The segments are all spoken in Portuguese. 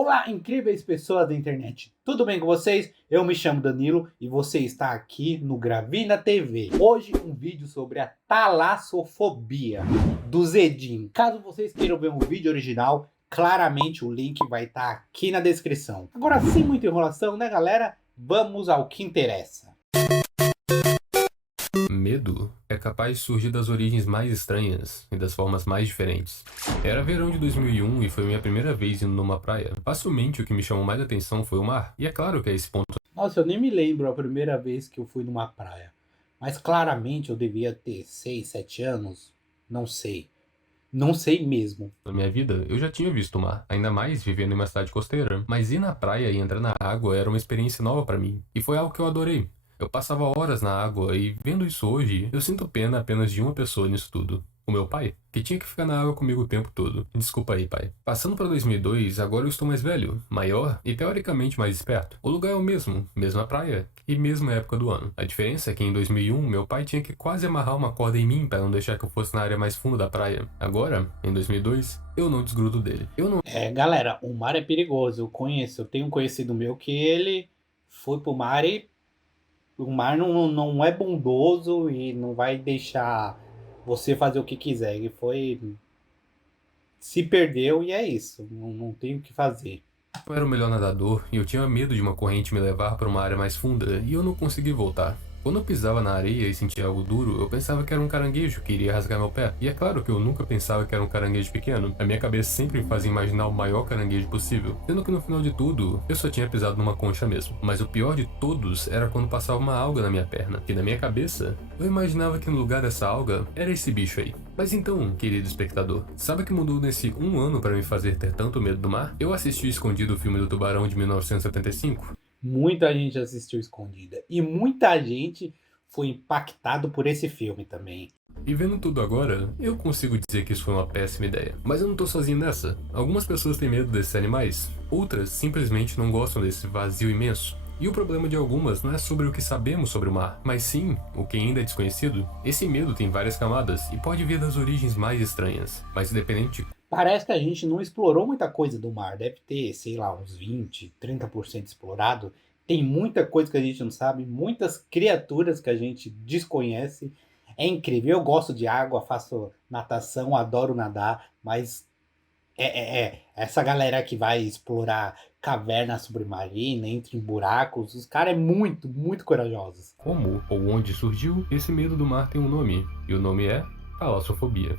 Olá, incríveis pessoas da internet. Tudo bem com vocês? Eu me chamo Danilo e você está aqui no Gravina TV. Hoje um vídeo sobre a talassofobia do Zedim. Caso vocês queiram ver um vídeo original, claramente o link vai estar aqui na descrição. Agora, sem muita enrolação, né, galera? Vamos ao que interessa. Medo é capaz de surgir das origens mais estranhas e das formas mais diferentes. Era verão de 2001 e foi minha primeira vez indo numa praia. Facilmente o que me chamou mais atenção foi o mar. E é claro que a esse ponto Nossa, eu nem me lembro a primeira vez que eu fui numa praia. Mas claramente eu devia ter 6, 7 anos. Não sei. Não sei mesmo. na minha vida eu já tinha visto o mar, ainda mais vivendo em uma cidade costeira. Mas ir na praia e entrar na água era uma experiência nova pra mim. E foi algo que eu adorei. Eu passava horas na água e, vendo isso hoje, eu sinto pena apenas de uma pessoa nisso tudo. O meu pai, que tinha que ficar na água comigo o tempo todo. Desculpa aí, pai. Passando para 2002, agora eu estou mais velho, maior e teoricamente mais esperto. O lugar é o mesmo, mesma praia e mesma época do ano. A diferença é que em 2001, meu pai tinha que quase amarrar uma corda em mim para não deixar que eu fosse na área mais funda da praia. Agora, em 2002, eu não desgrudo dele. Galera, o mar é perigoso. Eu conheço. Eu tenho um conhecido meu que ele foi pro mar e o mar não é bondoso e não vai deixar você fazer o que quiser. Ele foi. Se perdeu e é isso. Não tem o que fazer. Eu era o melhor nadador e eu tinha medo de uma corrente me levar para uma área mais funda e eu não consegui voltar. Quando eu pisava na areia e sentia algo duro, eu pensava que era um caranguejo que iria rasgar meu pé. E é claro que eu nunca pensava que era um caranguejo pequeno. A minha cabeça sempre me fazia imaginar o maior caranguejo possível. Sendo que no final de tudo, eu só tinha pisado numa concha mesmo. Mas o pior de todos era quando passava uma alga na minha perna. Que na minha cabeça, eu imaginava que no lugar dessa alga, era esse bicho aí. Mas então, querido espectador, sabe o que mudou nesse um ano para me fazer ter tanto medo do mar? Eu assisti escondido o filme do Tubarão de 1975. Muita gente assistiu Escondida. E muita gente foi impactado por esse filme também. E vendo tudo agora, eu consigo dizer que isso foi uma péssima ideia. Mas eu não tô sozinho nessa. Algumas pessoas têm medo desses animais, outras simplesmente não gostam desse vazio imenso. E o problema de algumas não é sobre o que sabemos sobre o mar, mas sim o que ainda é desconhecido. Esse medo tem várias camadas e pode vir das origens mais estranhas, mas independente de Parece que a gente não explorou muita coisa do mar. Deve ter, sei lá, uns 20, 30% explorado. Tem muita coisa que a gente não sabe, muitas criaturas que a gente desconhece. É incrível. Eu gosto de água, faço natação, adoro nadar, mas essa galera que vai explorar caverna submarina, entra em buracos, os caras é muito, muito corajosos. como ou onde surgiu, esse medo do mar tem um nome, e o nome é talassofobia.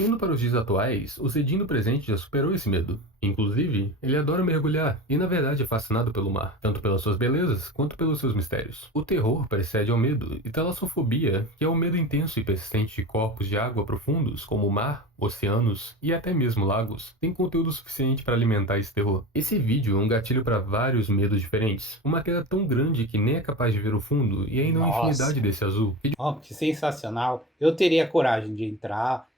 Indo para os dias atuais, o Zedim do presente já superou esse medo. Inclusive, ele adora mergulhar e na verdade é fascinado pelo mar, tanto pelas suas belezas quanto pelos seus mistérios. O terror precede ao medo e talassofobia, que é o medo intenso e persistente de corpos de água profundos, como o mar, oceanos e até mesmo lagos, tem conteúdo suficiente para alimentar esse terror. Esse vídeo é um gatilho para vários medos diferentes. Uma tela tão grande que nem é capaz de ver o fundo e ainda uma infinidade desse azul. Ó, que sensacional. Eu teria coragem de entrar,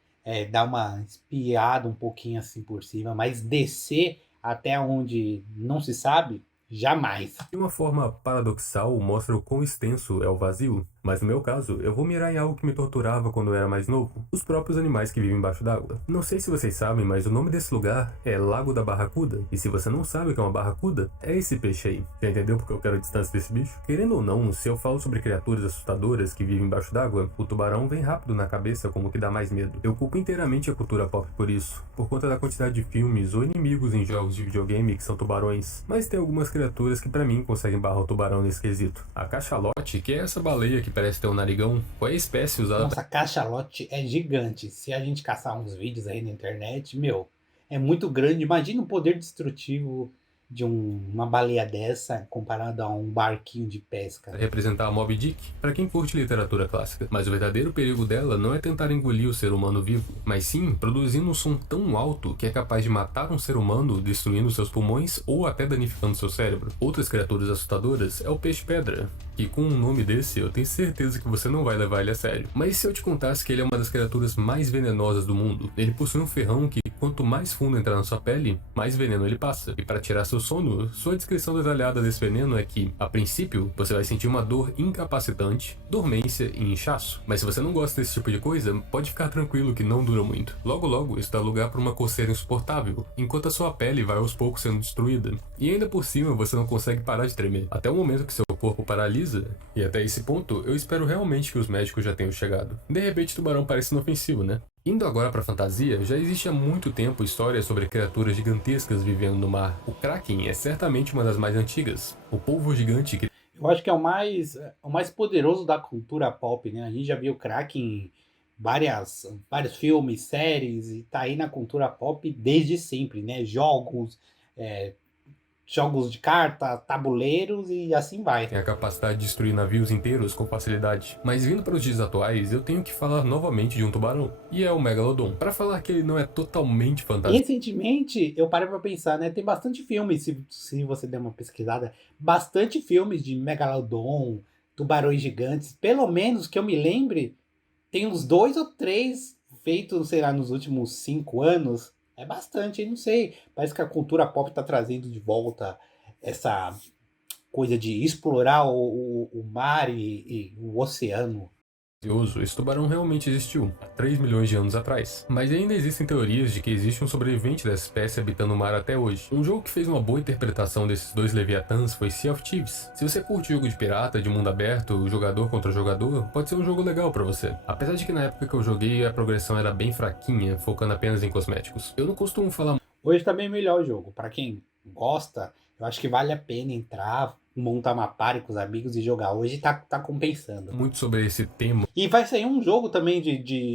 dar uma espiada um pouquinho assim por cima, mas descer até onde não se sabe, jamais. De uma forma paradoxal, mostra o quão extenso é o vazio, mas no meu caso, eu vou mirar em algo que me torturava quando eu era mais novo, os próprios animais que vivem embaixo d'água. Não sei se vocês sabem, mas o nome desse lugar é Lago da Barracuda, e se você não sabe o que é uma barracuda, é esse peixe aí. Já entendeu porque eu quero a distância desse bicho? Querendo ou não, se eu falo sobre criaturas assustadoras que vivem embaixo d'água, o tubarão vem rápido na cabeça como o que dá mais medo. Eu culpo inteiramente a cultura pop por isso, por conta da quantidade de filmes ou inimigos em jogos de videogame que são tubarões, mas tem algumas criaturas que pra mim conseguem barrar o tubarão nesse quesito. A cachalote, que é essa baleia que parece ter um narigão, qual é a espécie usada? Nossa, a cachalote é gigante. Se a gente caçar uns vídeos aí na internet, meu, é muito grande. Imagina o poder destrutivo de uma baleia dessa comparado a um barquinho de pesca. Representar a Moby Dick para quem curte literatura clássica. Mas o verdadeiro perigo dela não é tentar engolir o ser humano vivo, mas sim produzindo um som tão alto que é capaz de matar um ser humano, destruindo seus pulmões ou até danificando seu cérebro. Outras criaturas assustadoras é o peixe-pedra, que com um nome desse eu tenho certeza que você não vai levar ele a sério. Mas se eu te contasse que ele é uma das criaturas mais venenosas do mundo? Ele possui um ferrão que, quanto mais fundo entrar na sua pele, mais veneno ele passa. E para tirar seu sono, sua descrição detalhada desse veneno é que, a princípio, você vai sentir uma dor incapacitante, dormência e inchaço. Mas se você não gosta desse tipo de coisa, pode ficar tranquilo que não dura muito. Logo logo, isso dá lugar para uma coceira insuportável, enquanto a sua pele vai aos poucos sendo destruída. E ainda por cima, você não consegue parar de tremer, até o momento que seu corpo paralisa. E até esse ponto, eu espero realmente que os médicos já tenham chegado. De repente, tubarão parece inofensivo, né? Indo agora pra fantasia, já existe há muito tempo histórias sobre criaturas gigantescas vivendo no mar. O Kraken é certamente uma das mais antigas. O polvo gigante que... Eu acho que é o mais poderoso da cultura pop, né? A gente já viu o Kraken em vários filmes, séries, e tá aí na cultura pop desde sempre, né? Jogos de carta, tabuleiros e assim vai. tem a capacidade de destruir navios inteiros com facilidade. Mas vindo para os dias atuais, eu tenho que falar novamente de um tubarão, e é o Megalodon. Para falar que ele não é totalmente fantástico. Recentemente, eu parei pra pensar, né? Tem bastante filmes, se você der uma pesquisada, bastante filmes de Megalodon, tubarões gigantes. Pelo menos que eu me lembre, tem uns 2 ou 3 feitos, sei lá, nos últimos 5 anos. É bastante, hein? Não sei. Parece que a cultura pop tá trazendo de volta essa coisa de explorar o mar e o oceano. Esse tubarão realmente existiu, há 3 milhões de anos atrás. Mas ainda existem teorias de que existe um sobrevivente dessa espécie habitando o mar até hoje. Um jogo que fez uma boa interpretação desses dois leviatãs foi Sea of Thieves. Se você curte jogo de pirata, de mundo aberto, jogador contra jogador, pode ser um jogo legal pra você. Apesar de que na época que eu joguei a progressão era bem fraquinha, focando apenas em cosméticos. Eu não costumo falar Hoje tá bem melhor o jogo. Pra quem gosta, eu acho que vale a pena entrar, montar uma party com os amigos e jogar. Hoje tá compensando. muito sobre esse tema. E vai sair um jogo também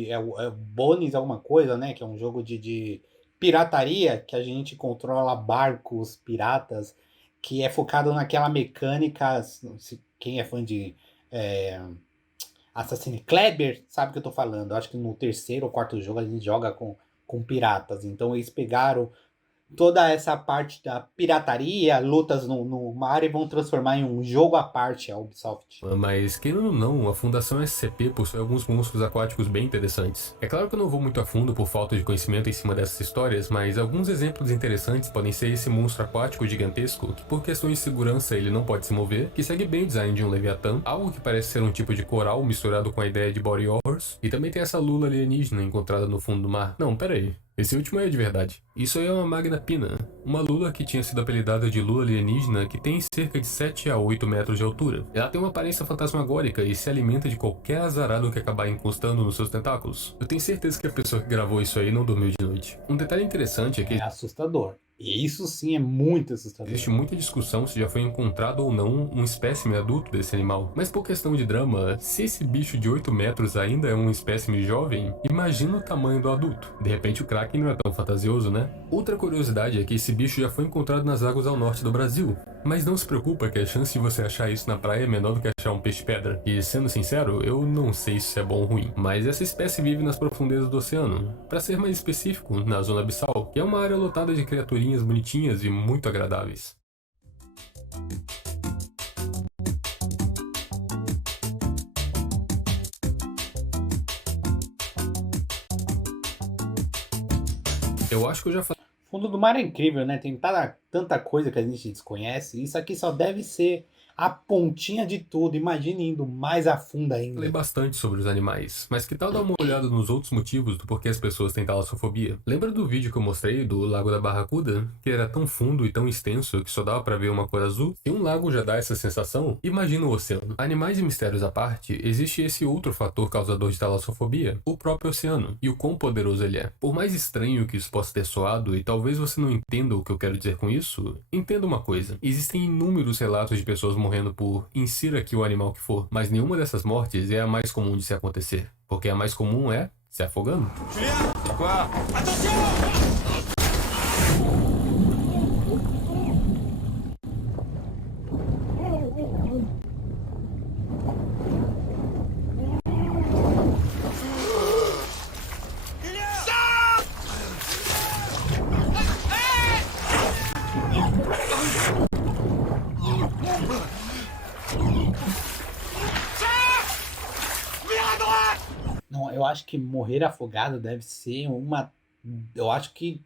é Bones alguma coisa, né? Que é um jogo de pirataria, que a gente controla barcos piratas, que é focado naquela mecânica. Quem é fã de Assassin's Kleber sabe o que eu tô falando. Eu acho que no terceiro ou quarto jogo a gente joga com piratas. Então eles pegaram toda essa parte da pirataria, lutas no mar, e vão transformar em um jogo à parte a Ubisoft. Mas, querendo ou não, a Fundação SCP possui alguns monstros aquáticos bem interessantes. É claro que eu não vou muito a fundo por falta de conhecimento em cima dessas histórias, mas alguns exemplos interessantes podem ser esse monstro aquático gigantesco, que por questões de segurança ele não pode se mover, que segue bem o design de um Leviatã, algo que parece ser um tipo de coral misturado com a ideia de body horrors, e também tem essa lula alienígena encontrada no fundo do mar. Não, pera aí. Esse último é de verdade. Isso aí é uma Magna Pina, uma lula que tinha sido apelidada de lula alienígena, que tem cerca de 7 a 8 metros de altura. Ela tem uma aparência fantasmagórica e se alimenta de qualquer azarado que acabar encostando nos seus tentáculos. Eu tenho certeza que a pessoa que gravou isso aí não dormiu de noite. Um detalhe interessante é que É assustador. E isso sim é muito assustador. existe muita discussão se já foi encontrado ou não um espécime adulto desse animal. Mas por questão de drama, se esse bicho de 8 metros ainda é um espécime jovem, imagina o tamanho do adulto. De repente o Kraken não é tão fantasioso, né? Outra curiosidade é que esse bicho já foi encontrado nas águas ao norte do Brasil. Mas não se preocupa que a chance de você achar isso na praia é menor do que achar um peixe-pedra. E sendo sincero, eu não sei se isso é bom ou ruim. Mas essa espécie vive nas profundezas do oceano. Para ser mais específico, na zona abissal, que é uma área lotada de criaturinhas bonitinhas e muito agradáveis. Eu acho que eu já falei O fundo do mar é incrível, né? Tem tanta coisa que a gente desconhece. Isso aqui só deve ser a pontinha de tudo. Imagine indo mais a fundo ainda. bastante sobre os animais, mas que tal dar uma olhada nos outros motivos do porquê as pessoas têm talassofobia? Lembra do vídeo que eu mostrei do Lago da Barracuda? Que era tão fundo e tão extenso que só dava pra ver uma cor azul? Se um lago já dá essa sensação, imagina o oceano. Animais e mistérios à parte, existe esse outro fator causador de talassofobia, o próprio oceano, e o quão poderoso ele é. Por mais estranho que isso possa ter soado, e talvez você não entenda o que eu quero dizer com isso, entenda uma coisa. Existem inúmeros relatos de pessoas morrendo por insira aqui o animal que for, mas nenhuma dessas mortes é a mais comum de se acontecer, porque a mais comum é se afogando. Não, eu acho que morrer afogado deve ser uma Eu acho que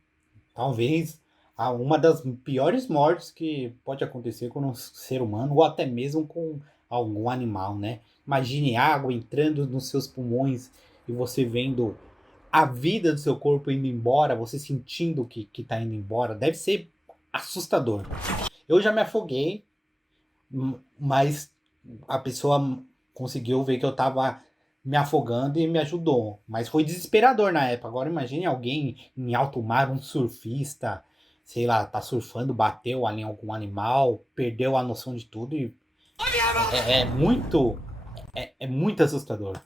talvez uma das piores mortes que pode acontecer com um ser humano, ou até mesmo com algum animal, né? Imagine água entrando nos seus pulmões e você vendo a vida do seu corpo indo embora, você sentindo que tá indo embora. Deve ser assustador. Eu já me afoguei, mas a pessoa conseguiu ver que eu tava me afogando e me ajudou. Mas foi desesperador na época. Agora imagine alguém em alto mar, um surfista, sei lá, tá surfando, bateu ali em algum animal, perdeu a noção de tudo e é muito, é muito assustador.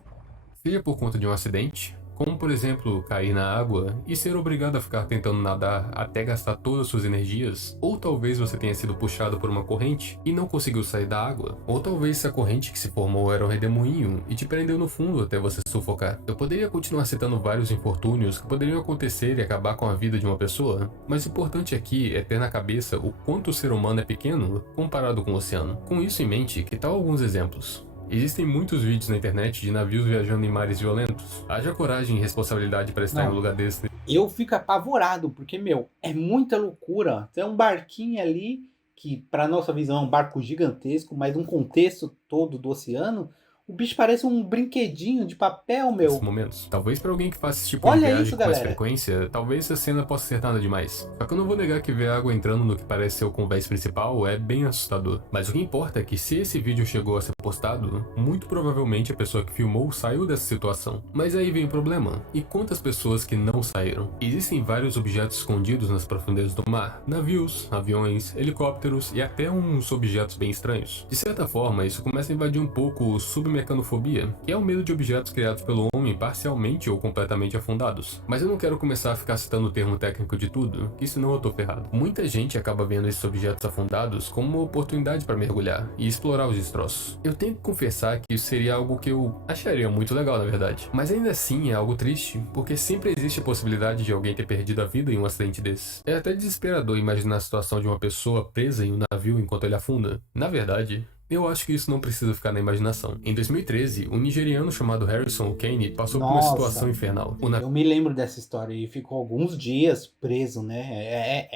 Seja por conta de um acidente, como por exemplo cair na água e ser obrigado a ficar tentando nadar até gastar todas as suas energias, ou talvez você tenha sido puxado por uma corrente e não conseguiu sair da água, ou talvez essa corrente que se formou era um redemoinho e te prendeu no fundo até você sufocar. Eu poderia continuar citando vários infortúnios que poderiam acontecer e acabar com a vida de uma pessoa, mas o importante aqui é ter na cabeça o quanto o ser humano é pequeno comparado com o oceano. Com isso em mente, que tal alguns exemplos? Existem muitos vídeos na internet de navios viajando em mares violentos. Haja coragem e responsabilidade para estar em um Não, lugar desse. eu fico apavorado, porque, meu, é muita loucura. Tem um barquinho ali, que para nossa visão é um barco gigantesco, mas um contexto todo do oceano, o bicho parece um brinquedinho de papel, Nesses meu. momentos. Talvez para alguém que faça esse tipo de Olha viagem isso, com mais galera. frequência, talvez a cena possa ser nada demais. Só que eu não vou negar que ver água entrando no que parece ser o convés principal é bem assustador. Mas o que importa é que se esse vídeo chegou a ser postado, muito provavelmente a pessoa que filmou saiu dessa situação. Mas aí vem o problema. E quantas pessoas que não saíram? Existem vários objetos escondidos nas profundezas do mar. Navios, aviões, helicópteros e até uns objetos bem estranhos. De certa forma, isso começa a invadir um pouco o submecanofobia, que é o medo de objetos criados pelo homem parcialmente ou completamente afundados. Mas eu não quero começar a ficar citando o termo técnico de tudo, que senão eu tô ferrado. Muita gente acaba vendo esses objetos afundados como uma oportunidade para mergulhar e explorar os destroços. Eu tenho que confessar que isso seria algo que eu acharia muito legal, na verdade. Mas ainda assim é algo triste, porque sempre existe a possibilidade de alguém ter perdido a vida em um acidente desse. É até desesperador imaginar a situação de uma pessoa presa em um navio enquanto ele afunda. Na verdade, eu acho que isso não precisa ficar na imaginação. Em 2013, um nigeriano chamado Harrison Kane passou por uma situação Nossa, infernal. eu me lembro dessa história e ficou alguns dias preso, né?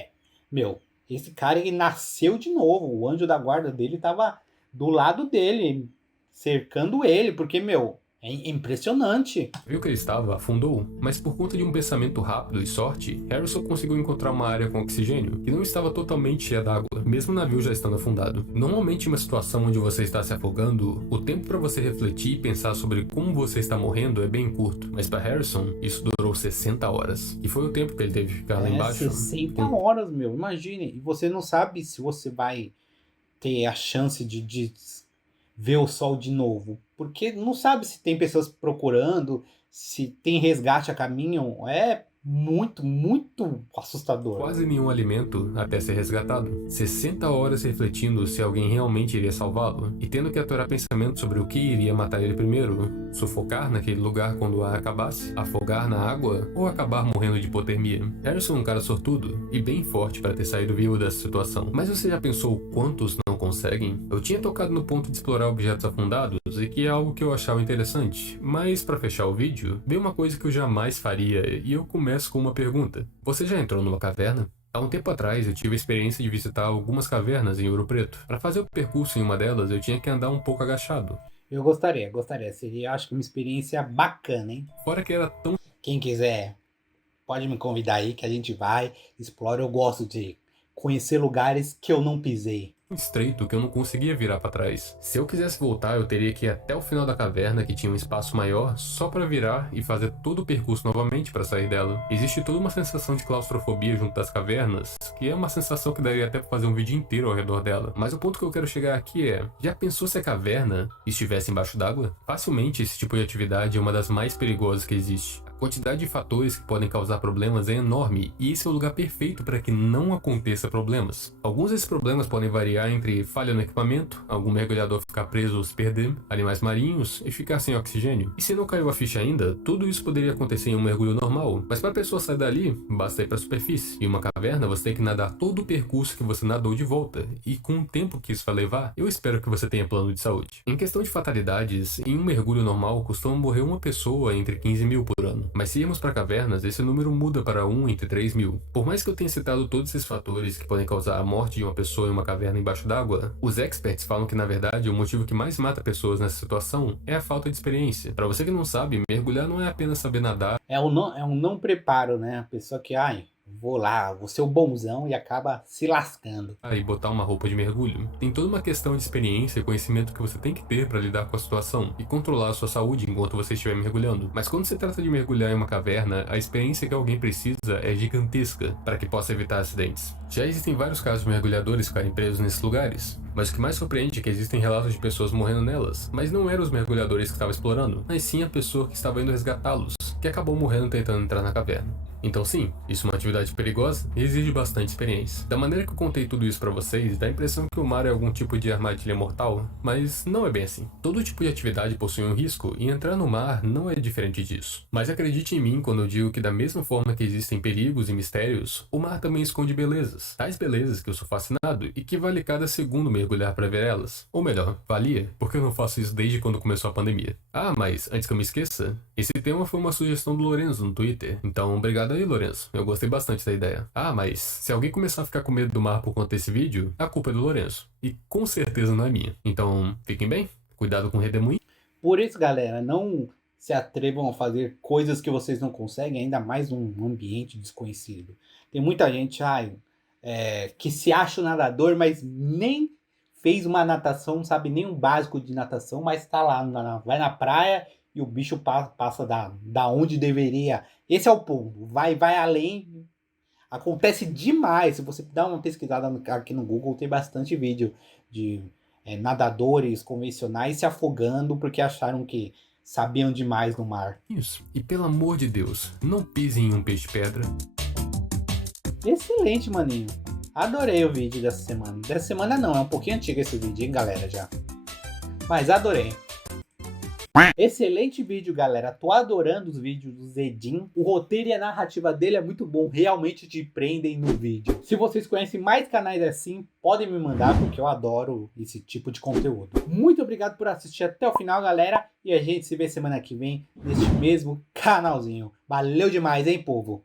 Meu, esse cara ele nasceu de novo. O anjo da guarda dele tava do lado dele, cercando ele, porque, meu, é impressionante. Viu que ele estava, afundou, mas por conta de um pensamento rápido e sorte, Harrison conseguiu encontrar uma área com oxigênio que não estava totalmente cheia d'água, mesmo o navio já estando afundado. Normalmente, em uma situação onde você está se afogando, o tempo para você refletir e pensar sobre como você está morrendo é bem curto, mas para Harrison, isso durou 60 horas, e foi o tempo que ele teve que ficar lá embaixo. 60 horas, meu, imagine. E você não sabe se você vai ter a chance de ver o sol de novo. Porque não sabe se tem pessoas procurando, se tem resgate a caminho. É muito, muito assustador. Quase nenhum alimento até ser resgatado. 60 horas refletindo se alguém realmente iria salvá-lo e tendo que aturar pensamentos sobre o que iria matar ele primeiro. Sufocar naquele lugar quando o ar acabasse, afogar na água ou acabar morrendo de hipotermia. Harrison é um cara sortudo e bem forte para ter saído vivo dessa situação. Mas você já pensou quantos não conseguem? Eu tinha tocado no ponto de explorar objetos afundados e que é algo que eu achava interessante. Mas para fechar o vídeo, veio uma coisa que eu jamais faria e eu começo com uma pergunta. Você já entrou numa caverna? Há um tempo atrás, eu tive a experiência de visitar algumas cavernas em Ouro Preto. Para fazer o percurso em uma delas, eu tinha que andar um pouco agachado. Eu gostaria. Seria, acho que uma experiência bacana, hein? Fora que era tão Quem quiser, pode me convidar aí que a gente vai, explora. Eu gosto de conhecer lugares que eu não pisei. estreito que eu não conseguia virar para trás. Se eu quisesse voltar, eu teria que ir até o final da caverna, que tinha um espaço maior, só para virar e fazer todo o percurso novamente para sair dela. Existe toda uma sensação de claustrofobia junto das cavernas, que é uma sensação que daria até pra fazer um vídeo inteiro ao redor dela. Mas o ponto que eu quero chegar aqui é, já pensou se a caverna estivesse embaixo d'água? Facilmente esse tipo de atividade é uma das mais perigosas que existe. A quantidade de fatores que podem causar problemas é enorme e esse é o lugar perfeito para que não aconteça problemas. Alguns desses problemas podem variar entre falha no equipamento, algum mergulhador ficar preso ou se perder, animais marinhos e ficar sem oxigênio. E se não caiu a ficha ainda, tudo isso poderia acontecer em um mergulho normal, mas para a pessoa sair dali, basta ir para a superfície. Em uma caverna, você tem que nadar todo o percurso que você nadou de volta, e com o tempo que isso vai levar, eu espero que você tenha plano de saúde. Em questão de fatalidades, em um mergulho normal costuma morrer uma pessoa entre 15 mil por ano. Mas se irmos para cavernas, esse número muda para 1 entre 3 mil. Por mais que eu tenha citado todos esses fatores que podem causar a morte de uma pessoa em uma caverna embaixo d'água, os experts falam que na verdade o motivo que mais mata pessoas nessa situação é a falta de experiência. Para você que não sabe, mergulhar não é apenas saber nadar. É um não preparo, né? A pessoa que, vou lá, vou ser o bonzão e acaba se lascando. E botar uma roupa de mergulho. Tem toda uma questão de experiência e conhecimento que você tem que ter para lidar com a situação e controlar a sua saúde enquanto você estiver mergulhando. Mas quando se trata de mergulhar em uma caverna, a experiência que alguém precisa é gigantesca para que possa evitar acidentes. Já existem vários casos de mergulhadores ficarem presos nesses lugares, mas o que mais surpreende é que existem relatos de pessoas morrendo nelas, mas não eram os mergulhadores que estavam explorando, mas sim a pessoa que estava indo resgatá-los, que acabou morrendo tentando entrar na caverna. Então sim, isso é uma atividade perigosa e exige bastante experiência. Da maneira que eu contei tudo isso pra vocês, dá a impressão que o mar é algum tipo de armadilha mortal, mas não é bem assim. Todo tipo de atividade possui um risco e entrar no mar não é diferente disso. Mas acredite em mim quando eu digo que da mesma forma que existem perigos e mistérios, o mar também esconde belezas. Tais belezas que eu sou fascinado e que vale cada segundo mergulhar pra ver elas. Ou melhor, valia, porque eu não faço isso desde quando começou a pandemia. Mas antes que eu me esqueça, esse tema foi uma sugestão do Lorenzo no Twitter, então obrigado aí, Lorenzo. Eu gostei bastante da ideia. Mas se alguém começar a ficar com medo do mar por conta desse vídeo, a culpa é do Lorenzo. E com certeza não é minha. Então, fiquem bem, cuidado com o redemoinho. Por isso, galera, não se atrevam a fazer coisas que vocês não conseguem, ainda mais num ambiente desconhecido. Tem muita gente que se acha um nadador, mas nem fez uma natação, não sabe nem um básico de natação, mas tá lá, vai na praia e o bicho passa da onde deveria. Esse é o ponto. Vai além. Acontece demais. Se você dá uma pesquisada aqui no Google, tem bastante vídeo de nadadores convencionais se afogando porque acharam que sabiam demais no mar. Isso. E pelo amor de Deus, não pisem em um peixe-pedra. Excelente, maninho. Adorei o vídeo dessa semana. Dessa semana não, é um pouquinho antigo esse vídeo, hein, galera, já. Mas adorei. Excelente vídeo, galera. Tô adorando os vídeos do Zedin. O roteiro e a narrativa dele é muito bom. Realmente te prendem no vídeo. Se vocês conhecem mais canais assim, podem me mandar, porque eu adoro esse tipo de conteúdo. Muito obrigado por assistir até o final, galera. E a gente se vê semana que vem neste mesmo canalzinho. Valeu demais, hein, povo?